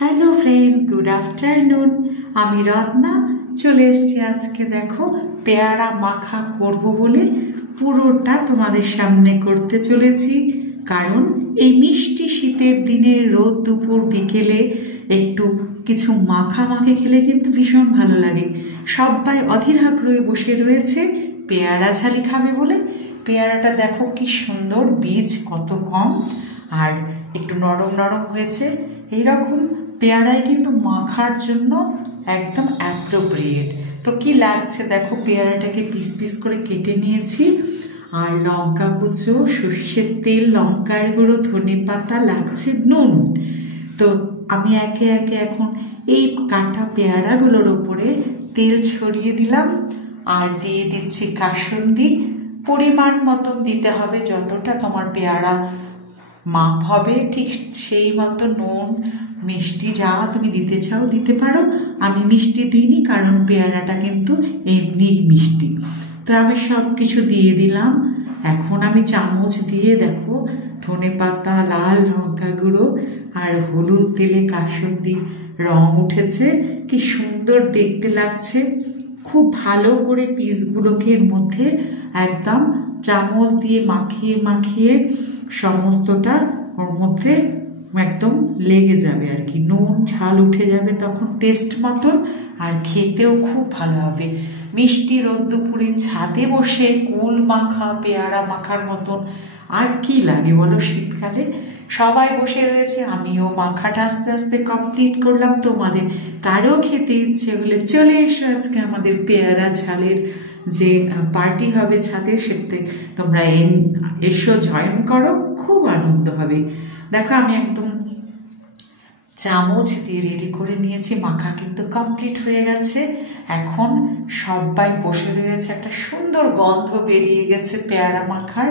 Hello friends, good afternoon. আমি রত্না চলে এসেছি। আজকে দেখো পেয়ারা মাখা করব বলে পুরোটা তোমাদের সামনে করতে চলেছি। কারণ এই মিষ্টি শীতের দিনে রোদ দুপুর বিকেলে একটু কিছু মাখামাখি খেলে কিন্তু ভীষণ ভালো লাগে। সবাই অধীর আগ্রহে বসে রয়েছে পেয়ারা ঝালি খাবে বলে। পেয়ারাটা দেখো কি সুন্দর, বীজ কত কম আর একটু নরম নরম হয়েছে। এইরকম পেয়ারায় কিন্তু মাখার জন্য একদম অ্যাপ্রোপ্রিয়েট। তো কি লাগছে দেখো, পেয়ারাটাকে পিস পিস করে কেটে নিয়েছি, আর লঙ্কা কুচো, সর্ষের তেল, লঙ্কার গুঁড়ো, ধনে পাতা, লাগছে নুন। তো আমি একে একে এখন এই কাটা পেয়ারাগুলোর ওপরে তেল ছড়িয়ে দিলাম আর দিয়ে দিচ্ছি কাসুন্দি। পরিমাণ মতন দিতে হবে, যতটা তোমার পেয়ারা মাপ হবে ঠিক সেই মতো নুন মিষ্টি যা তুমি দিতে চাও দিতে পারো। আমি মিষ্টি দিইনি কারণ পেয়ারাটা কিন্তু এমনি মিষ্টি। তো আমি সব কিছু দিয়ে দিলাম। এখন আমি চামচ দিয়ে দেখো ধনে পাতা, লাল লঙ্কা গুঁড়ো আর হলুদ তেলে কাসুন্দি রং উঠেছে, কি সুন্দর দেখতে লাগছে। খুব ভালো করে পিসগুলোকে এর মধ্যে একদম চামচ দিয়ে মাখিয়ে মাখিয়ে সমস্তটা ওর মধ্যে একদম লেগে যাবে আর কি, নুন ঝাল উঠে যাবে তখন টেস্ট মতন, আর খেতেও খুব ভালো হবে। মিষ্টি রোদ দুপুরে ছাদে বসে কুল মাখা পেয়ারা মাখার মতন আর কি লাগে বলো শীতকালে। সবাই বসে রয়েছে, আমিও মাখাটা আস্তে আস্তে কমপ্লিট করলাম। তোমাদের কারো খেতে ইচ্ছে হলে চলে এসো, আজকে আমাদের পেয়ারা ঝালের যে পার্টি হবে ছাদে, সেটাতে তোমরা এসো, জয়েন করো, খুব আনন্দ হবে। দেখো আমি একদম চামচ দিয়ে রেডি করে নিয়েছি, মাখা কিন্তু কমপ্লিট হয়ে গেছে। এখন সবাই বসে রয়েছে, একটা সুন্দর গন্ধ বেরিয়ে গেছে পেয়ারা মাখার।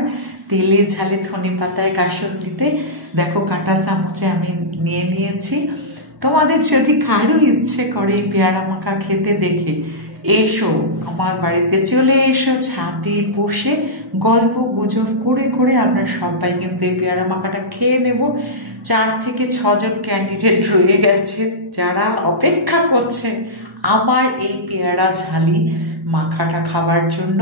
তেলে ঝালে ধনে পাতায় কাসুন্দিতে দেখো কাঁটা চামচে আমি নিয়ে নিয়েছি। তোমাদের যদি কারো ইচ্ছে করে এই পেয়ারা মাখা খেতে দেখে, এসো আমার বাড়িতে চলে এসো, ছাদে বসে গল্প গুজব করে করে আমরা সবাই কিন্তু এই পেয়ারা মাখাটা খেয়ে নেব। 4 থেকে 6 জন ক্যান্ডিডেট রয়ে গেছে যারা অপেক্ষা করছে আমার এই পেয়ারা ঝালি মাখাটা খাবার জন্য।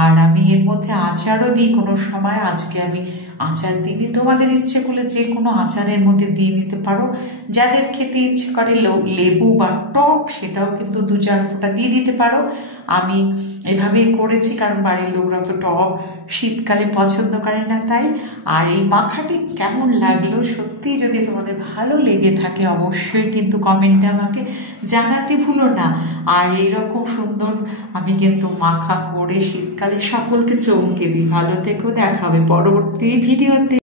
আর আমি এর মধ্যে আচারও দিই কোনো সময়। আজকে আমি আচার দিইনি, তোমাদের ইচ্ছে করলে যে কোনো আচারের মধ্যে দিয়ে নিতে পারো। যাদের খেতে ইচ্ছে করে লেবু বা টক, সেটাও কিন্তু 2-4 ফোঁটা দিয়ে দিতে পারো। আমি এভাবেই করেছি কারণ বাড়ির লোকরা তো টক শীতকালে পছন্দ করে না, তাই। আর এই মাখাটি কেমন লাগলো, সত্যিই যদি তোমাদের ভালো লেগে থাকে অবশ্যই কিন্তু কমেন্টে আমাকে জানাতে ভুলো না। আর এইরকম সুন্দর আমি কিন্তু মাখা করে শীতকালে সকলকে চমকে দিই। ভালো থেকো, দেখা হবে পরবর্তী ভিডিওতে।